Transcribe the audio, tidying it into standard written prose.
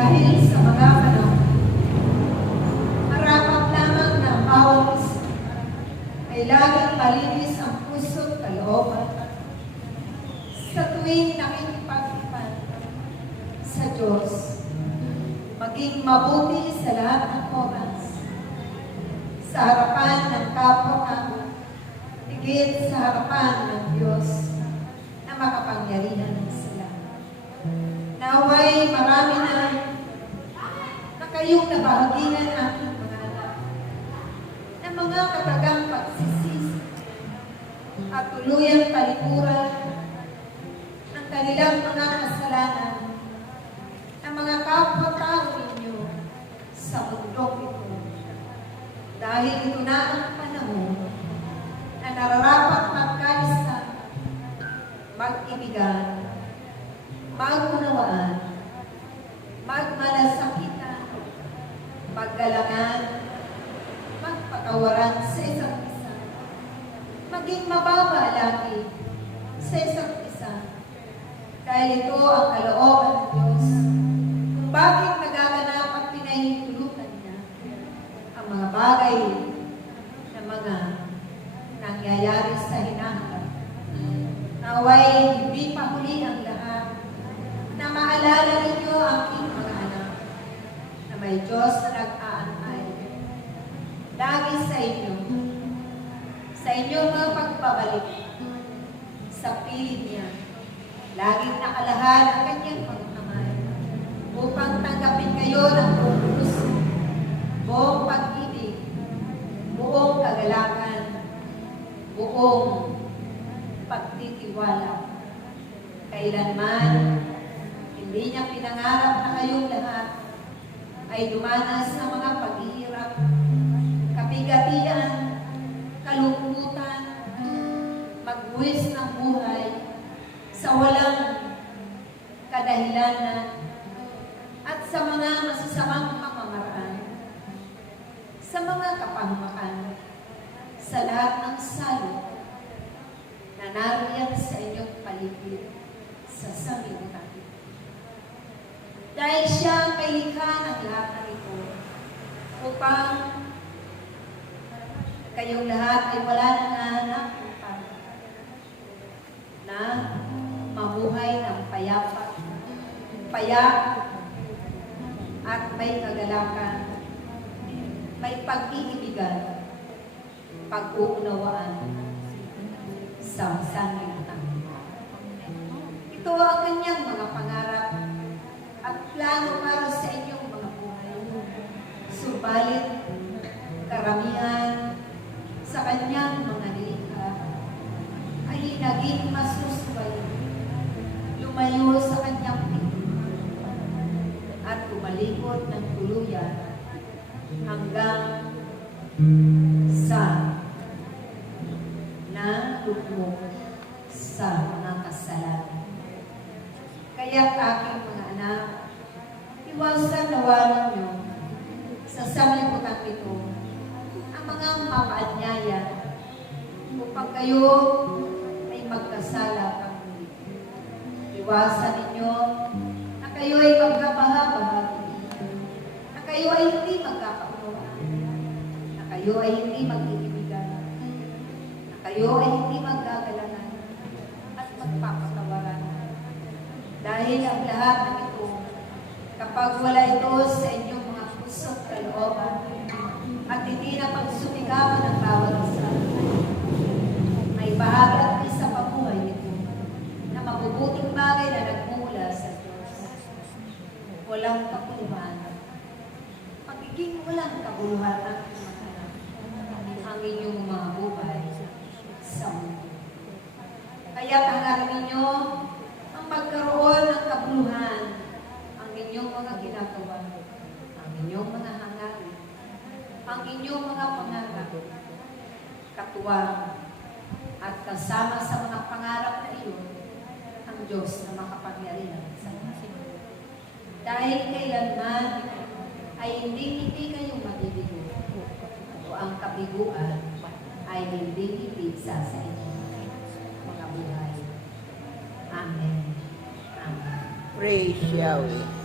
Dahil sa mga panahon, marapat lamang na ang bawat isa ay laging malinis ang puso't kalooban sa tuwing nakikipag-ipan sa Diyos, maging mabuti sa lahat ng oras, sa harapan ng kapwa-tao, higit sa harapan ng Diyos na makapangyarihan sa lahat. Naway marami na kayong nabahaginan aking mga anak ng mga katagang pagsisisi at tuluyang talikuran ng kanilang mga kasalanan ng mga kapwa-tao ninyo sa mundong ito. Dahil ito na ang panahon na nararapat magkaisa, mag-ibigan, mag-unawaan, magmalasakitan, maggalangan, magpatawaran sa isa't isa, maging mababa lagi sa isa't isa. Dahil ito ang kalooban ng Diyos kung bakit nagaganap at pinahintulutan niya ang mga bagay na mga nangyayari sa hinaharap. Naway hindi pa huli ang lahat na maalala ninyo ang aking mga anak na may Diyos na nag-aantay lagi sa inyong mga pagbabalik sa piling niya. Laging nakalahad ang kanyang pagkamay upang tanggapin kayo ng buong puso, buong pag-ibig, buong kagalakan, buong pagtitiwala. Kailanman hindi niya pinangarap na kayong lahat ay dumanas ng mga paghihirap, kabigatian, kalungkutan, magbuwis ng buhay sa walang kadahilanan at sa mga masasamang pamamaraan, sa mga kapahamakan, sa lahat ng salo na nariyan sa inyong paligid sa sanglibutan. Dahil siya ang may likha ng lahat ng ito upang kayong lahat ay wala nang nahanap na mabuhay ng payak at may kagalakan, may pag-iibigan, pag-uunawaan sa sanglibutan. Ito ang kanyang mga pangarap at plano para sa inyong mga buhay. Subalit, karamihan sa kanyang mga nilikha ay naging masusubay, lumayo sa kanyang tingin at tumalikod ng tuluyan hanggang sa nalugmok sa mga kasalanan. Kaya't aking mga anak, iwasan nawa ninyo sa sanlibutan ito ang mga mapaanyaya upang kayo ay magkasala pang muli. Iwasan ninyo na kayo ay magkabaha-bahagi, na kayo ay hindi magkakaunawaan, na kayo ay hindi mag-iibigan, na kayo ay hindi maggagalangan at magpapatawaran. Dahil ang lahat ng ito, kapag wala ito sa inyong mga puso't kalooban at hindi na pagsumikapan ng bawat isa, may bahagi at isa pa buhay nito na mabubuting bagay na nagmumula sa Diyos. Walang kabuluhan. Pagiging walang kabuluhan ang inyong mga buhay sa mundo. Kaya hangarin ninyo magkaroon ng kabuluhan ang inyong mga ginagawa, ang inyong mga hangarin, ang inyong mga pangarap, katuwang at kasama sa mga pangarap na iyon ang Diyos na makapangyarihan sa mga. Dahil kailanman ay hindi kayo mabibigo o ang kabiguan ay hindi ipigsa sa inyong mga buhay. Amen. Praise Yahweh.